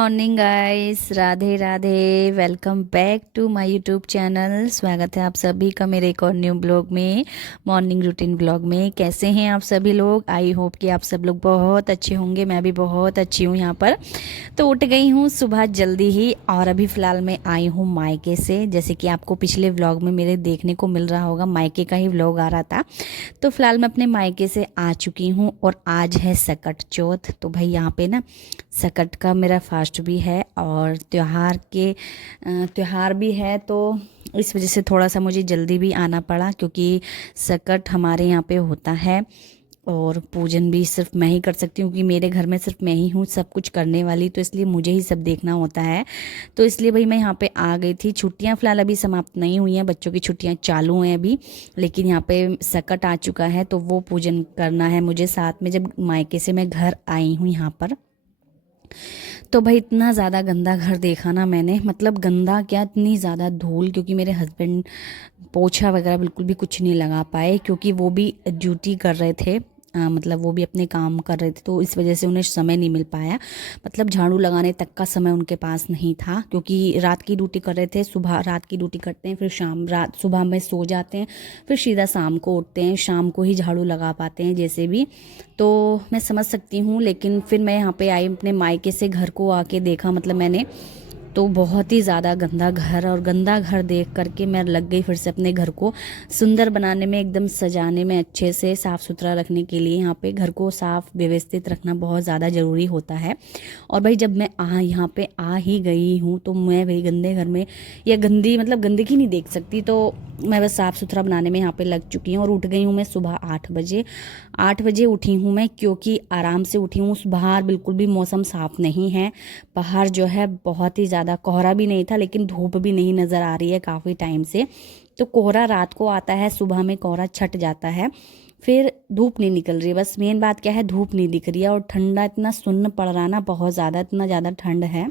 Morning guys, Radhe Radhe. Welcome back to my YouTube channel. स्वागत है आप सभी का मेरे एक और न्यू ब्लॉग में, मॉर्निंग रूटीन ब्लॉग में। कैसे हैं आप सभी लोग? आई होप कि आप सब लोग बहुत अच्छे होंगे। मैं भी बहुत अच्छी हूँ यहाँ पर। तो उठ गई हूँ सुबह जल्दी ही और अभी फ़िलहाल मैं आई हूँ मायके से। जैसे कि आपको पिछले व्लॉग में मेरे देखने को मिल रहा होगा, मायके का ही व्लॉग आ रहा था। तो फ़िलहाल मैं अपने मायके से आ चुकी हूँ और आज है सकट चौथ। तो भाई यहाँ पे ना सकट का मेरा फास्ट भी है और त्योहार भी है, तो इस वजह से थोड़ा सा मुझे जल्दी भी आना पड़ा, क्योंकि सकट हमारे यहाँ पे होता है और पूजन भी सिर्फ मैं ही कर सकती हूँ, क्योंकि मेरे घर में सिर्फ मैं ही हूँ सब कुछ करने वाली, तो इसलिए मुझे ही सब देखना होता है। तो इसलिए भाई मैं यहाँ पे आ गई थी। छुट्टियाँ फ़िलहाल अभी समाप्त नहीं हुई हैं, बच्चों की छुट्टियाँ चालू हैं अभी, लेकिन यहाँ पे सकट आ चुका है तो वो पूजन करना है मुझे साथ में, जब मायके से मैं घर आई हूँ यहाँ पर। तो भाई इतना ज़्यादा गंदा घर देखा ना मैंने, मतलब गंदा क्या, इतनी ज़्यादा धूल, क्योंकि मेरे हस्बैंड पोछा वगैरह बिल्कुल भी कुछ नहीं लगा पाए, क्योंकि वो भी ड्यूटी कर रहे थे। मतलब वो भी अपने काम कर रहे थे, तो इस वजह से उन्हें समय नहीं मिल पाया। मतलब झाड़ू लगाने तक का समय उनके पास नहीं था, क्योंकि रात की ड्यूटी कर रहे थे। सुबह रात की ड्यूटी करते हैं, फिर शाम रात सुबह में सो जाते हैं, फिर सीधा शाम को उठते हैं, शाम को ही झाड़ू लगा पाते हैं जैसे भी। तो मैं समझ सकती हूँ, लेकिन फिर मैं यहाँ पे आई अपने मायके से, घर को आके देखा, मतलब मैंने तो बहुत ही ज़्यादा गंदा घर, और गंदा घर देख करके मैं लग गई फिर से अपने घर को सुंदर बनाने में, एकदम सजाने में, अच्छे से साफ़ सुथरा रखने के लिए। यहाँ पे घर को साफ़ व्यवस्थित रखना बहुत ज़्यादा ज़रूरी होता है। और भाई जब मैं यहाँ पे आ ही गई हूँ, तो मैं भाई गंदे घर में या गंदी मतलब गंदगी नहीं देख सकती, तो मैं बस साफ़ सुथरा बनाने में यहाँ पे लग चुकी हूँ। और उठ गई हूँ मैं सुबह 8 बजे। 8 बजे उठी हूँ मैं, क्योंकि आराम से उठी हूँ। बाहर बिल्कुल भी मौसम साफ़ नहीं है। बाहर जो है बहुत ही ज़्यादा कोहरा भी नहीं था, लेकिन धूप भी नहीं नज़र आ रही है काफ़ी टाइम से। तो कोहरा रात को आता है, सुबह में कोहरा छट जाता है, फिर धूप नहीं निकल रही है। बस मेन बात क्या है, धूप नहीं दिख रही है। और ठंडा इतना सुन्न पड़ रहा ना, बहुत ज़्यादा, इतना ज़्यादा ठंड है।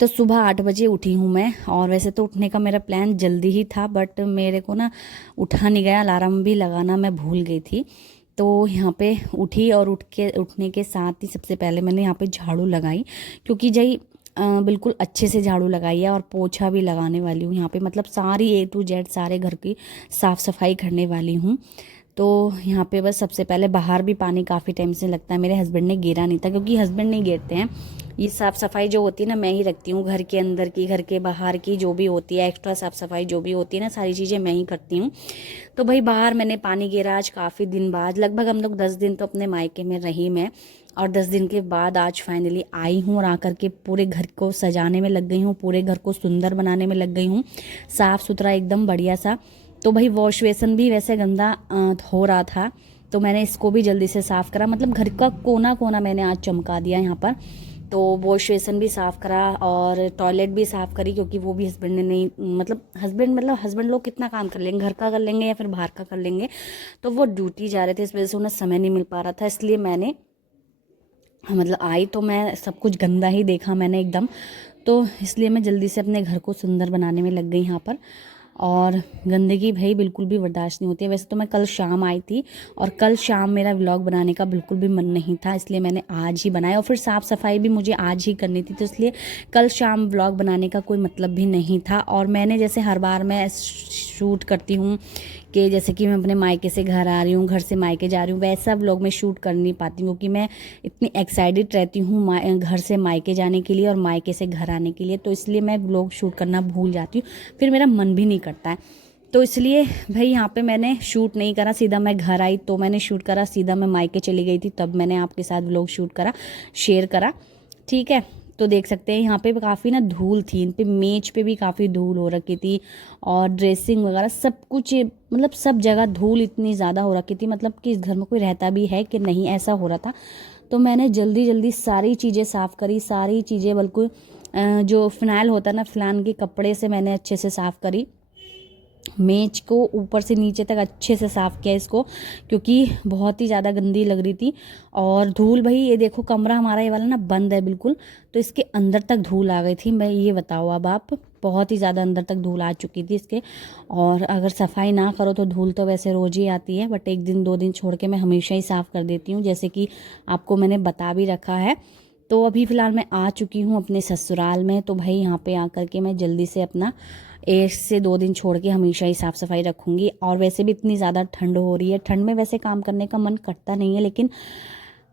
तो सुबह 8 बजे उठी हूँ मैं। और वैसे तो उठने का मेरा प्लान जल्दी ही था, बट मेरे को ना उठा नहीं गया, अलार्म भी लगाना मैं भूल गई थी। तो यहाँ पे उठी और उठने के साथ ही सबसे पहले मैंने यहाँ पे झाड़ू लगाई, क्योंकि बिल्कुल अच्छे से झाड़ू लगाई है। और पोछा भी लगाने वाली हूँ यहाँ पे, मतलब सारी A to Z सारे घर की साफ़ सफाई करने वाली हूँ। तो यहाँ पे बस सबसे पहले, बाहर भी पानी काफ़ी टाइम से लगता है, मेरे हस्बैंड ने गेरा नहीं था, क्योंकि हस्बैंड नहीं गेरते हैं। ये साफ़ सफाई जो होती है ना, मैं ही रखती हूँ, घर के अंदर की, घर के बाहर की, जो भी होती है एक्स्ट्रा साफ़ सफाई जो भी होती है ना, सारी चीज़ें मैं ही करती हूँ। तो भाई बाहर मैंने पानी गेरा आज काफ़ी दिन बाद, लगभग हम लोग 10 दिन तो अपने मायके में रही मैं। और 10 दिन के बाद आज फाइनली आई हूँ, और आकर के पूरे घर को सजाने में लग गई हूँ, पूरे घर को सुंदर बनाने में लग गई हूँ, साफ़ सुथरा एकदम बढ़िया सा। तो भाई वॉश बेसन भी वैसे गंदा हो रहा था, तो मैंने इसको भी जल्दी से साफ़ करा, मतलब घर का कोना कोना मैंने आज चमका दिया यहाँ पर। तो वॉश बेसन भी साफ़ करा और टॉयलेट भी साफ़ करी, क्योंकि वो भी हस्बैंड ने नहीं, मतलब हस्बैंड लोग कितना काम कर लेंगे, घर का कर लेंगे या फिर बाहर का कर लेंगे। तो वो ड्यूटी जा रहे थे, इस वजह से उन्हें समय नहीं मिल पा रहा था, इसलिए मैंने मतलब आई तो मैं सब कुछ गंदा ही देखा मैंने एकदम। तो इसलिए मैं जल्दी से अपने घर को सुंदर बनाने में लग गई यहाँ पर। और गंदगी भाई बिल्कुल भी बर्दाश्त नहीं होती है। वैसे तो मैं कल शाम आई थी, और कल शाम मेरा व्लॉग बनाने का बिल्कुल भी मन नहीं था, इसलिए मैंने आज ही बनाया। और फिर साफ़ सफाई भी मुझे आज ही करनी थी, तो इसलिए कल शाम व्लॉग बनाने का कोई मतलब भी नहीं था। और मैंने जैसे हर बार मैं शूट करती हूँ कि जैसे कि मैं अपने मायके से घर आ रही हूँ, घर से मायके जा रही हूँ, वैसा व्लॉग मैं शूट कर नहीं पाती हूँ, क्योंकि मैं इतनी एक्साइटेड रहती हूँ घर से मायके जाने के लिए और मायके से घर आने के लिए, तो इसलिए मैं व्लॉग शूट करना भूल जाती हूँ, फिर मेरा मन भी नहीं करता है। तो इसलिए भाई यहाँ पे मैंने शूट नहीं करा, सीधा मैं घर आई तो मैंने शूट करा, सीधा मैं मायके चली गई थी तब मैंने आपके साथ व्लॉग शूट करा, शेयर करा। ठीक है, तो देख सकते हैं यहाँ पे काफ़ी ना धूल थी, इन पे मेज पे भी काफ़ी धूल हो रखी थी, और ड्रेसिंग वगैरह सब कुछ, मतलब सब जगह धूल इतनी ज़्यादा हो रखी थी, मतलब कि इस घर में कोई रहता भी है कि नहीं, ऐसा हो रहा था। तो मैंने जल्दी जल्दी सारी चीज़ें साफ़ करी, सारी चीज़ें बिल्कुल जो फिनाइल होता है ना, फिनाइल के कपड़े से मैंने अच्छे से साफ़ करी, मेज को ऊपर से नीचे तक अच्छे से साफ़ किया इसको, क्योंकि बहुत ही ज़्यादा गंदी लग रही थी। और धूल भाई, ये देखो कमरा हमारा ये वाला ना बंद है बिल्कुल, तो इसके अंदर तक धूल आ गई थी। मैं ये बताओ अब आप, बहुत ही ज़्यादा अंदर तक धूल आ चुकी थी इसके। और अगर सफाई ना करो तो धूल तो वैसे रोज़ ही आती है, बट 1 दिन 2 दिन छोड़ के मैं हमेशा ही साफ़ कर देती हूँ, जैसे कि आपको मैंने बता भी रखा है। तो अभी फ़िलहाल मैं आ चुकी हूँ अपने ससुराल में। तो भाई यहाँ पे आकर के मैं जल्दी से अपना 1 से 2 दिन छोड़ के हमेशा ही साफ़ सफाई रखूँगी। और वैसे भी इतनी ज़्यादा ठंड हो रही है, ठंड में वैसे काम करने का मन करता नहीं है,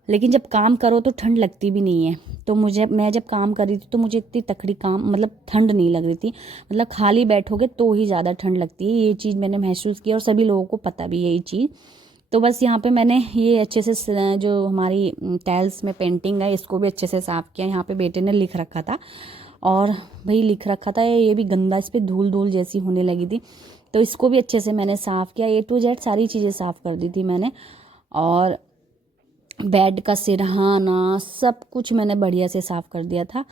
लेकिन जब काम करो तो ठंड लगती भी नहीं है। तो मैं जब काम कर रही थी तो मुझे इतनी तकड़ी काम मतलब ठंड नहीं लग रही थी। मतलब खाली बैठोगे तो ही ज़्यादा ठंड लगती है, ये चीज़ मैंने महसूस की और सभी लोगों को पता भी है ये चीज़। तो बस यहाँ पे मैंने ये अच्छे से जो हमारी टाइल्स में पेंटिंग है इसको भी अच्छे से साफ़ किया। यहाँ पे बेटे ने लिख रखा था, और भाई लिख रखा था ये भी गंदा, इस पर धूल धूल जैसी होने लगी थी। तो इसको भी अच्छे से मैंने साफ़ किया, A to Z सारी चीज़ें साफ़ कर दी थी मैंने। और बेड का सिरहाना सब कुछ मैंने बढ़िया से साफ़ कर दिया था,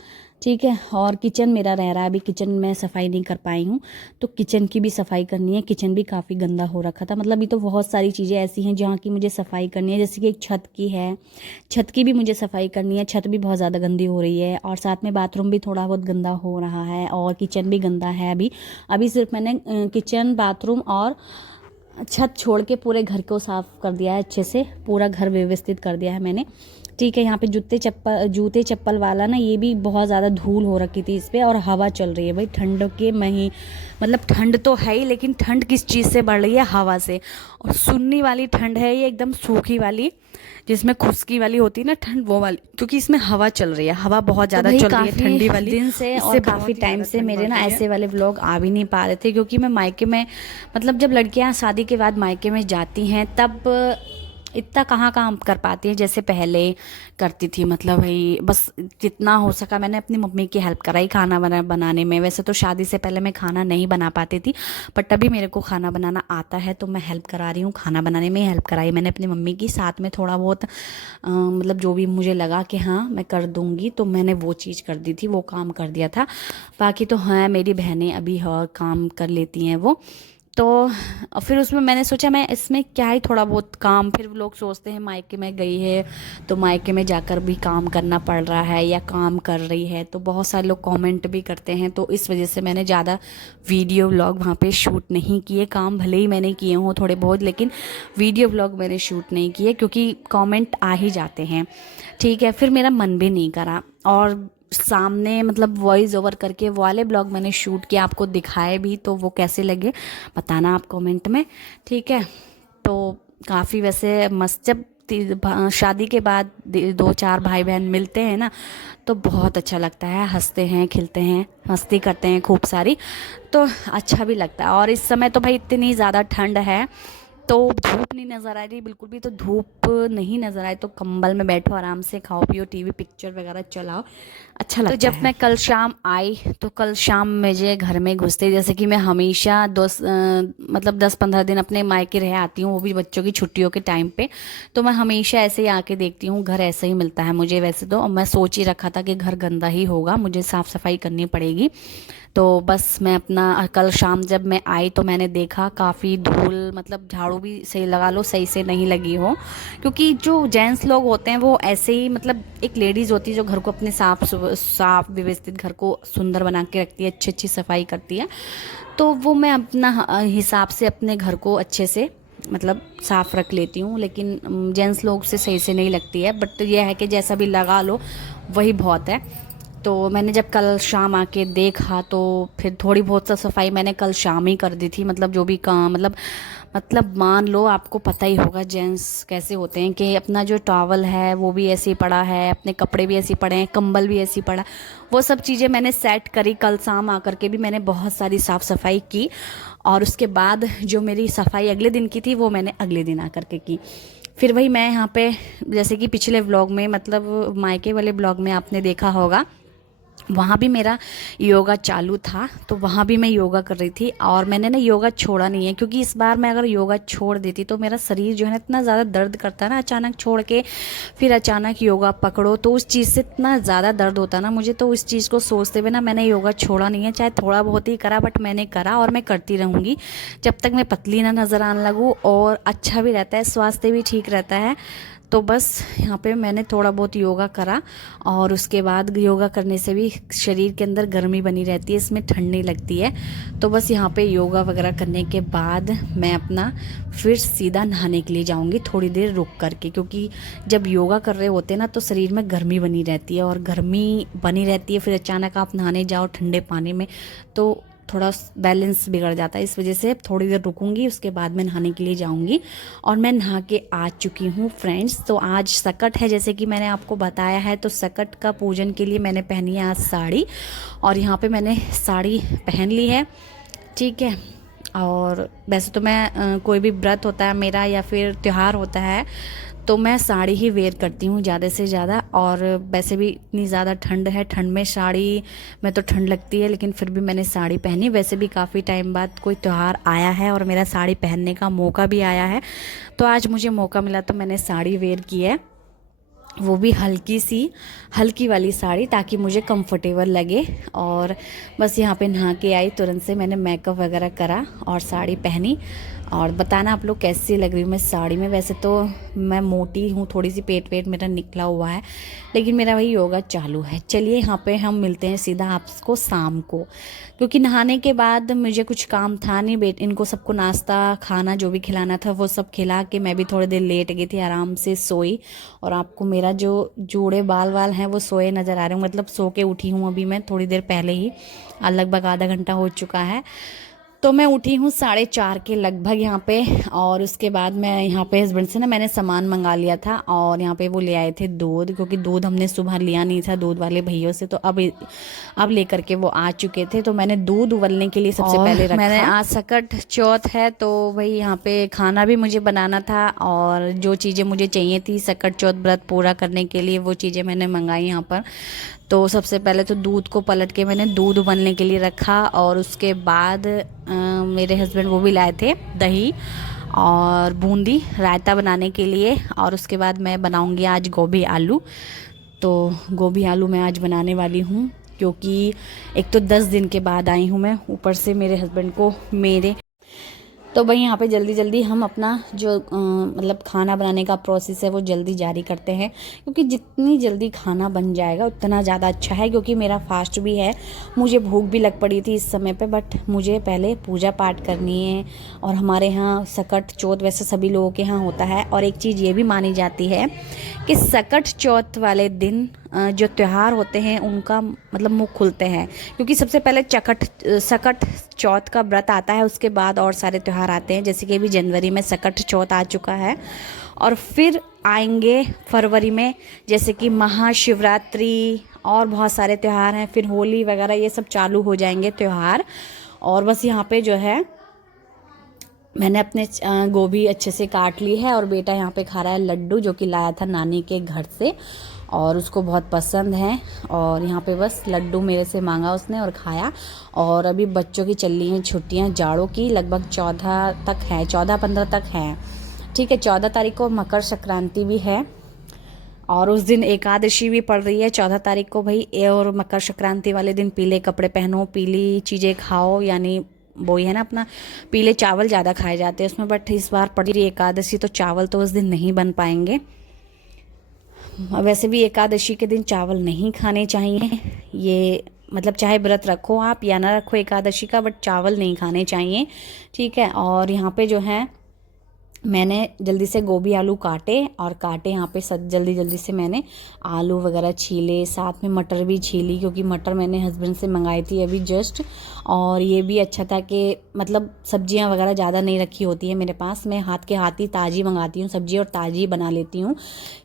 ठीक है। और किचन मेरा रह रहा है, अभी किचन में सफाई नहीं कर पाई हूँ, तो किचन की भी सफाई करनी है। किचन भी काफ़ी गंदा हो रखा था, मतलब ये तो बहुत सारी चीज़ें ऐसी हैं जहाँ की मुझे सफाई करनी है। जैसे कि एक छत की है, छत की भी मुझे सफाई करनी है, छत भी बहुत ज़्यादा गंदी हो रही है। और साथ में बाथरूम भी थोड़ा बहुत गंदा हो रहा है, और किचन भी गंदा है। अभी सिर्फ मैंने किचन, बाथरूम और छत छोड़ के पूरे घर को साफ़ कर दिया है, अच्छे से पूरा घर व्यवस्थित कर दिया है मैंने, ठीक है। यहाँ पे जूते चप्पल वाला ना, ये भी बहुत ज़्यादा धूल हो रखी थी इस पर, और हवा चल रही है भाई ठंड के मतलब ठंड तो है ही, लेकिन ठंड किस चीज़ से बढ़ रही है? हवा से। और सुन्नी वाली ठंड है ये, एकदम सूखी वाली, जिसमें खुश्की वाली होती है ना ठंड, वो वाली, क्योंकि इसमें हवा चल रही है, हवा बहुत ज़्यादा चल रही है ठंडी वाली दिन से। और काफ़ी टाइम से मेरे ना ऐसे वाले व्लॉग आ भी नहीं पा रहे थे, क्योंकि मैं मायके में, मतलब जब लड़कियां शादी के बाद मायके में जाती हैं तब इतना कहाँ काम कर पाती है जैसे पहले करती थी। मतलब भाई बस जितना हो सका मैंने अपनी मम्मी की हेल्प कराई खाना बनाने में। वैसे तो शादी से पहले मैं खाना नहीं बना पाती थी, बट अभी मेरे को खाना बनाना आता है, तो मैं हेल्प करा रही हूँ, खाना बनाने में हेल्प कराई मैंने अपनी मम्मी की। साथ में थोड़ा बहुत मतलब जो भी मुझे लगा कि हाँ मैं कर दूँगी, तो मैंने वो चीज़ कर दी थी, वो काम कर दिया था। बाकी तो हाँ मेरी बहनें अभी और काम कर लेती हैं वो। तो फिर उसमें मैंने सोचा मैं इसमें क्या ही थोड़ा बहुत काम, फिर लोग सोचते हैं मायके में गई है तो मायके में जाकर भी काम करना पड़ रहा है या काम कर रही है, तो बहुत सारे लोग कमेंट भी करते हैं। तो इस वजह से मैंने ज़्यादा वीडियो व्लॉग वहाँ पे शूट नहीं किए। काम भले ही मैंने किए हों थोड़े बहुत, लेकिन वीडियो व्लॉग मैंने शूट नहीं किए, क्योंकि कमेंट आ ही जाते हैं, ठीक है। फिर मेरा मन भी नहीं करा, और सामने मतलब वॉइस ओवर करके वाले ब्लॉग मैंने शूट किया, आपको दिखाए भी, तो वो कैसे लगे बताना आप कमेंट में, ठीक है। तो काफ़ी वैसे मस्त, जब शादी के बाद 2-4 भाई बहन मिलते हैं ना, तो बहुत अच्छा लगता है, हंसते हैं, खिलते हैं, मस्ती करते हैं खूब सारी, तो अच्छा भी लगता है। और इस समय तो भाई इतनी ज़्यादा ठंड है, तो धूप नहीं नज़र आ रही बिल्कुल भी, तो धूप नहीं नज़र आए तो कंबल में बैठो, आराम से खाओ पियो, टीवी पिक्चर वगैरह चलाओ, अच्छा लगता है। तो जब मैं कल शाम आई, तो कल शाम मुझे घर में घुसते, जैसे कि मैं हमेशा मतलब 10-15 दिन अपने मायके रह आती हूँ, वो भी बच्चों की छुट्टियों के टाइम पे, तो मैं हमेशा ऐसे ही आके देखती हूँ, घर ऐसा ही मिलता है मुझे वैसे तो। और मैं सोच ही रखा था कि घर गंदा ही होगा, मुझे साफ़ सफाई करनी पड़ेगी। तो बस मैं अपना कल शाम जब मैं आई तो मैंने देखा काफ़ी धूल, मतलब झाड़ू भी सही लगा लो सही से नहीं लगी हो, क्योंकि जो जेंट्स लोग होते हैं वो ऐसे ही, मतलब एक लेडीज़ होती है जो घर को अपने साफ व्यवस्थित घर को सुंदर बना के रखती है, अच्छी अच्छी सफाई करती है, तो वो मैं अपना हिसाब से अपने घर को अच्छे से मतलब साफ़ रख लेती हूँ। लेकिन जेंट्स लोग से सही से नहीं लगती है, बट यह है कि जैसा भी लगा लो वही बहुत है। तो मैंने जब कल शाम आके देखा, तो फिर थोड़ी बहुत सा सफाई मैंने कल शाम ही कर दी थी, मतलब जो भी काम, मतलब मान लो आपको पता ही होगा जेंट्स कैसे होते हैं, कि अपना जो टॉवल है वो भी ऐसे ही पड़ा है, अपने कपड़े भी ऐसे ही पड़े हैं, कंबल भी ऐसे ही पड़ा, वो सब चीज़ें मैंने सेट करी। कल शाम आकर के भी मैंने बहुत सारी साफ़ सफाई की, और उसके बाद जो मेरी सफाई अगले दिन की थी वो मैंने अगले दिन आकर के की। फिर वही मैं यहाँ पे, जैसे कि पिछले व्लॉग में, मतलब मायके वाले ब्लॉग में आपने देखा होगा, वहाँ भी मेरा योगा चालू था, तो वहाँ भी मैं योगा कर रही थी। और मैंने ना योगा छोड़ा नहीं है, क्योंकि इस बार मैं अगर योगा छोड़ देती तो मेरा शरीर जो है ना इतना ज़्यादा दर्द करता है ना, अचानक छोड़ के फिर अचानक योगा पकड़ो तो उस चीज़ से इतना ज़्यादा दर्द होता ना मुझे, तो उस चीज़ को सोचते हुए ना मैंने योगा छोड़ा नहीं है। चाहे थोड़ा बहुत ही करा, बट मैंने करा और मैं करती रहूँगी जब तक मैं पतली ना नज़र आने लगूँ, और अच्छा भी रहता है, स्वास्थ्य भी ठीक रहता है। तो बस यहाँ पे मैंने थोड़ा बहुत योगा करा, और उसके बाद योगा करने से भी शरीर के अंदर गर्मी बनी रहती है, इसमें ठंड नहीं लगती है। तो बस यहाँ पे योगा वगैरह करने के बाद मैं अपना फिर सीधा नहाने के लिए जाऊँगी थोड़ी देर रुक करके, क्योंकि जब योगा कर रहे होते हैं ना तो शरीर में गर्मी बनी रहती है, और गर्मी बनी रहती है, फिर अचानक आप नहाने जाओ ठंडे पानी में तो थोड़ा बैलेंस बिगड़ जाता है। इस वजह से थोड़ी देर रुकूंगी, उसके बाद मैं नहाने के लिए जाऊंगी। और मैं नहा के आ चुकी हूँ फ्रेंड्स। तो आज सकट है, जैसे कि मैंने आपको बताया है, तो सकट का पूजन के लिए मैंने पहनी है आज साड़ी, और यहाँ पे मैंने साड़ी पहन ली है, ठीक है। और वैसे तो मैं कोई भी व्रत होता है मेरा या फिर त्यौहार होता है तो मैं साड़ी ही वेयर करती हूँ ज़्यादा से ज़्यादा। और वैसे भी इतनी ज़्यादा ठंड है, ठंड में साड़ी में तो ठंड लगती है, लेकिन फिर भी मैंने साड़ी पहनी। वैसे भी काफ़ी टाइम बाद कोई त्यौहार आया है और मेरा साड़ी पहनने का मौका भी आया है, तो आज मुझे मौका मिला तो मैंने साड़ी वेयर की है, वो भी हल्की वाली साड़ी, ताकि मुझे कंफर्टेबल लगे। और बस यहाँ पे नहा के आई, तुरंत से मैंने मेकअप वगैरह करा और साड़ी पहनी। और बताना आप लोग कैसी लग रही हूँ मैं साड़ी में। वैसे तो मैं मोटी हूँ, थोड़ी सी पेट वेट मेरा निकला हुआ है, लेकिन मेरा वही योगा चालू है। चलिए यहाँ पे हम मिलते हैं सीधा आपको शाम को, क्योंकि नहाने के बाद मुझे कुछ काम था नहीं। इनको सबको नाश्ता खाना जो भी खिलाना था वो सब खिला के मैं भी थोड़ी देर लेट गई थी, आराम से सोई। और आपको मेरा जो जूड़े बाल हैं वो सोए नज़र आ रहे हैं, मतलब सो के उठी हूँ अभी मैं थोड़ी देर पहले ही, लगभग आधा घंटा हो चुका है। तो मैं उठी हूँ 4:30 के लगभग यहाँ पे। और उसके बाद मैं यहाँ पे हस्बैंड से ना मैंने सामान मंगा लिया था, और यहाँ पे वो ले आए थे दूध, क्योंकि दूध हमने सुबह लिया नहीं था दूध वाले भैया से, तो अब लेकर के वो आ चुके थे। तो मैंने दूध उबलने के लिए सबसे पहले रखा। मैंने आज सकट चौथ है, तो भाई यहाँ पे खाना भी मुझे बनाना था, और जो चीज़ें मुझे चाहिए थी सकट चौथ व्रत पूरा करने के लिए वो चीज़ें मैंने मंगाई यहाँ पर। तो सबसे पहले तो दूध को पलट के मैंने दूध उबलने के लिए रखा, और उसके बाद मेरे हस्बैंड वो भी लाए थे दही और बूंदी रायता बनाने के लिए। और उसके बाद मैं बनाऊंगी आज गोभी आलू। तो गोभी आलू मैं आज बनाने वाली हूँ, क्योंकि एक तो 10 दिन के बाद आई हूँ मैं, ऊपर से मेरे हस्बैंड को मेरे, तो भाई यहाँ पे जल्दी जल्दी हम अपना जो मतलब खाना बनाने का प्रोसेस है वो जल्दी जारी करते हैं, क्योंकि जितनी जल्दी खाना बन जाएगा उतना ज़्यादा अच्छा है। क्योंकि मेरा फास्ट भी है, मुझे भूख भी लग पड़ी थी इस समय पे, बट मुझे पहले पूजा पाठ करनी है। और हमारे यहाँ सकट चौथ वैसे सभी लोगों के यहाँ होता है। और एक चीज़ ये भी मानी जाती है कि सकट चौथ वाले दिन जो त्यौहार होते हैं उनका मतलब मुख खुलते हैं, क्योंकि सबसे पहले सकट चौथ का व्रत आता है, उसके बाद और सारे त्यौहार आते हैं। जैसे कि अभी जनवरी में सकट चौथ आ चुका है, और फिर आएंगे फरवरी में जैसे कि महाशिवरात्रि और बहुत सारे त्यौहार हैं, फिर होली वगैरह ये सब चालू हो जाएंगे त्यौहार। और बस यहाँ पे जो है मैंने अपने गोभी अच्छे से काट ली है, और बेटा यहाँ पे खा रहा है लड्डू, जो कि लाया था नानी के घर से, और उसको बहुत पसंद है। और यहाँ पे बस लड्डू मेरे से मांगा उसने और खाया। और अभी बच्चों की चल रही हैं छुट्टियाँ जाड़ों की, लगभग 14 तक है, 14-15 तक हैं, ठीक है। 14 तारीख को मकर संक्रांति भी है, और उस दिन एकादशी भी पड़ रही है 14 तारीख को भाई। और मकर संक्रांति वाले दिन पीले कपड़े पहनो, पीली चीज़ें खाओ, यानी वो ही है ना अपना पीले चावल ज़्यादा खाए जाते हैं उसमें। बट इस बार पड़ रही एकादशी तो चावल तो उस दिन नहीं बन पाएंगे। वैसे भी एकादशी के दिन चावल नहीं खाने चाहिए, ये मतलब चाहे व्रत रखो आप या ना रखो एकादशी का, बट चावल नहीं खाने चाहिए, ठीक है। और यहाँ पे जो है मैंने जल्दी से गोभी आलू काटे, और काटे यहाँ पे जल्दी जल्दी से मैंने आलू वगैरह छीले, साथ में मटर भी छीली, क्योंकि मटर मैंने हस्बैंड से मंगाई थी अभी जस्ट। और ये भी अच्छा था कि मतलब सब्जियां वगैरह ज़्यादा नहीं रखी होती है मेरे पास, मैं हाथ के हाथ ही ताज़ी मंगाती हूँ सब्जी, और ताज़ी बना लेती हूँ।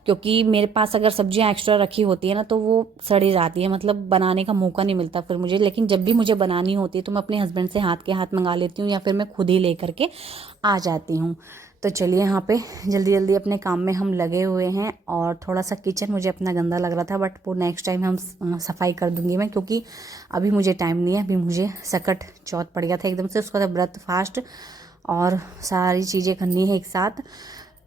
क्योंकि मेरे पास अगर सब्जियाँ एक्स्ट्रा रखी होती है ना तो वो सड़ी जाती है, मतलब बनाने का मौका नहीं मिलता फिर मुझे। लेकिन जब भी मुझे बनानी होती है तो मैं अपने हस्बैंड से हाथ के हाथ मंगा लेती हूँ, या फिर मैं खुद ही ले करके आ जाती हूँ। तो चलिए यहाँ पे जल्दी जल्दी अपने काम में हम लगे हुए हैं। और थोड़ा सा किचन मुझे अपना गंदा लग रहा था, बट वो नेक्स्ट टाइम हम सफाई कर दूंगी मैं, क्योंकि अभी मुझे टाइम नहीं है। अभी मुझे सकट चौथ पड़ गया था एकदम से, उसका व्रत फास्ट और सारी चीज़ें करनी है एक साथ।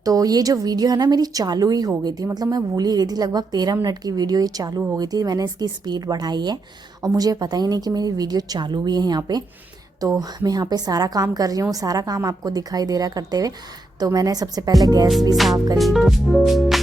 तो ये जो वीडियो है ना मेरी चालू ही हो गई थी, मतलब मैं भूल ही गई थी। लगभग 13 मिनट की वीडियो ये चालू हो गई थी, मैंने इसकी स्पीड बढ़ाई है और मुझे पता ही नहीं कि मेरी वीडियो चालू भी है यहाँ पे। तो मैं यहाँ पे सारा काम कर रही हूँ, सारा काम आपको दिखाई दे रहा करते हुए। तो मैंने सबसे पहले गैस भी साफ़ करी।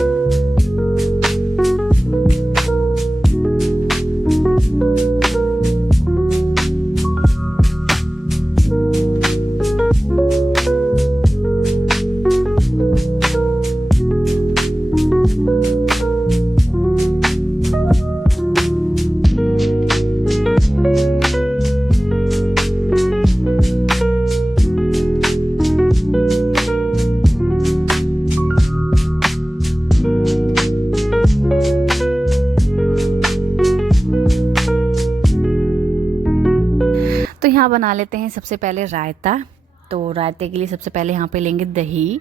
तो यहाँ बना लेते हैं सबसे पहले रायता। तो रायते के लिए सबसे पहले यहाँ पे लेंगे दही,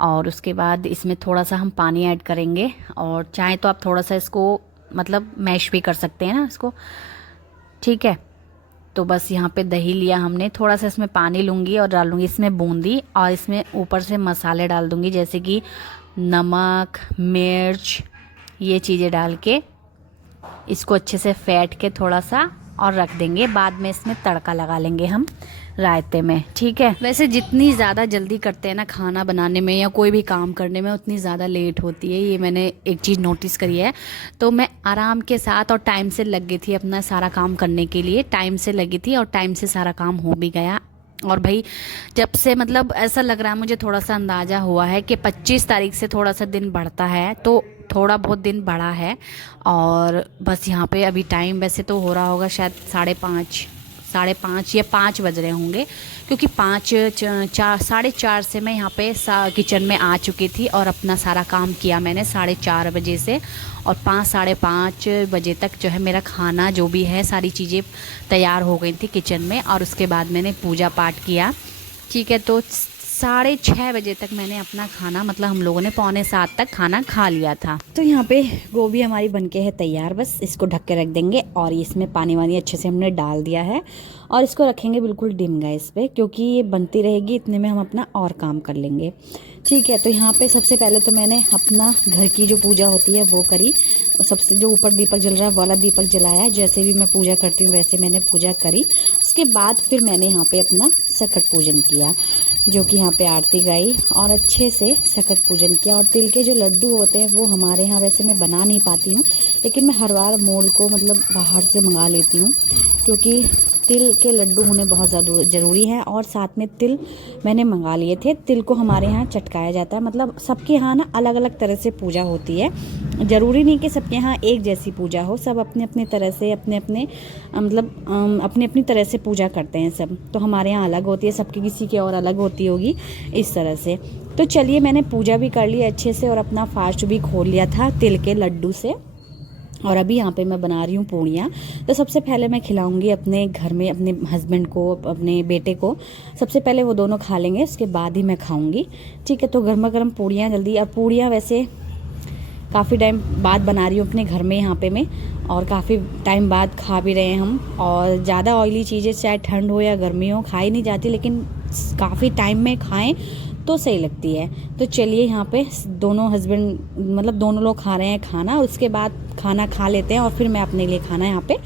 और उसके बाद इसमें थोड़ा सा हम पानी ऐड करेंगे, और चाहे तो आप थोड़ा सा इसको मतलब मैश भी कर सकते हैं ना इसको, ठीक है। तो बस यहाँ पे दही लिया हमने, थोड़ा सा इसमें पानी लूँगी और डालूँगी इसमें बूंदी, और इसमें ऊपर से मसाले डाल दूँगी जैसे कि नमक, मिर्च, ये चीज़ें डाल के इसको अच्छे से फेंट के थोड़ा सा और रख देंगे। बाद में इसमें तड़का लगा लेंगे हम रायते में, ठीक है। वैसे जितनी ज़्यादा जल्दी करते हैं ना खाना बनाने में या कोई भी काम करने में, उतनी ज़्यादा लेट होती है, ये मैंने एक चीज़ नोटिस करी है। तो मैं आराम के साथ और टाइम से लग गई थी अपना सारा काम करने के लिए, टाइम से लगी थी और टाइम से सारा काम हो भी गया। और भाई जब से मतलब ऐसा लग रहा है मुझे, थोड़ा सा अंदाज़ा हुआ है कि 25 तारीख से थोड़ा सा दिन बढ़ता है, तो थोड़ा बहुत दिन बढ़ा है। और बस यहाँ पे अभी टाइम वैसे तो हो रहा होगा शायद 5:30 या 5 बज रहे होंगे, क्योंकि 4:30 से मैं यहाँ पे किचन में आ चुकी थी और अपना सारा काम किया मैंने 4:30 बजे से, और 5-5:30 बजे तक जो है मेरा खाना जो भी है सारी चीज़ें तैयार हो गई थी किचन में। और उसके बाद मैंने पूजा पाठ किया, ठीक है। तो 6:30 बजे तक मैंने अपना खाना, मतलब हम लोगों ने 6:45 तक खाना खा लिया था। तो यहाँ पे गोभी हमारी बनके है तैयार, बस इसको ढक के रख देंगे। और इसमें पानी वानी अच्छे से हमने डाल दिया है, और इसको रखेंगे बिल्कुल डिम गैस पे, क्योंकि ये बनती रहेगी, इतने में हम अपना और काम कर लेंगे, ठीक है। तो यहाँ पे सबसे पहले तो मैंने अपना घर की जो पूजा होती है वो करी, सबसे जो ऊपर दीपक जल रहा है वाला दीपक जलाया, जैसे भी मैं पूजा करती हूँ वैसे मैंने पूजा करी। उसके बाद फिर मैंने यहाँ पे अपना सकट पूजन किया, जो कि यहाँ पे आरती गाई और अच्छे से सकट पूजन किया। और तिल के जो लड्डू होते हैं वो हमारे यहाँ वैसे मैं बना नहीं पाती हूँ, लेकिन मैं हर बार मोल को मतलब बाहर से मंगा लेती हूँ, क्योंकि तिल के लड्डू होने बहुत ज़्यादा ज़रूरी हैं। और साथ में तिल मैंने मंगा लिए थे। तिल को हमारे यहाँ चटकाया जाता है, मतलब सबके यहाँ ना अलग अलग तरह से पूजा होती है, ज़रूरी नहीं कि सबके यहाँ एक जैसी पूजा हो, सब अपने अपने तरह से अपने अपनी तरह से पूजा करते हैं सब। तो हमारे यहाँ अलग होती है, सबकी किसी की और अलग होती होगी, इस तरह से। तो चलिए मैंने पूजा भी कर ली अच्छे से और अपना फास्ट भी खोल लिया था तिल के लड्डू से। और अभी यहाँ पे मैं बना रही हूँ पूड़ियाँ। तो सबसे पहले मैं खिलाऊंगी अपने घर में अपने हस्बैंड को, अपने बेटे को। सबसे पहले वो दोनों खा लेंगे, उसके बाद ही मैं खाऊंगी, ठीक है। तो गर्मा गर्म पूड़ियाँ जल्दी। और पूड़ियाँ वैसे काफ़ी टाइम बाद बना रही हूँ अपने घर में यहाँ पे मैं, और काफ़ी टाइम बाद खा भी रहे हैं हम। और ज़्यादा ऑयली चीज़ें चाहे ठंड हो या गर्मी हो खाई नहीं जाती, लेकिन काफ़ी टाइम में खाएं तो सही लगती है। तो चलिए यहाँ पे दोनों हस्बैंड मतलब दोनों लोग खा रहे हैं खाना, उसके बाद खाना खा लेते हैं और फिर मैं अपने लिए खाना यहाँ पे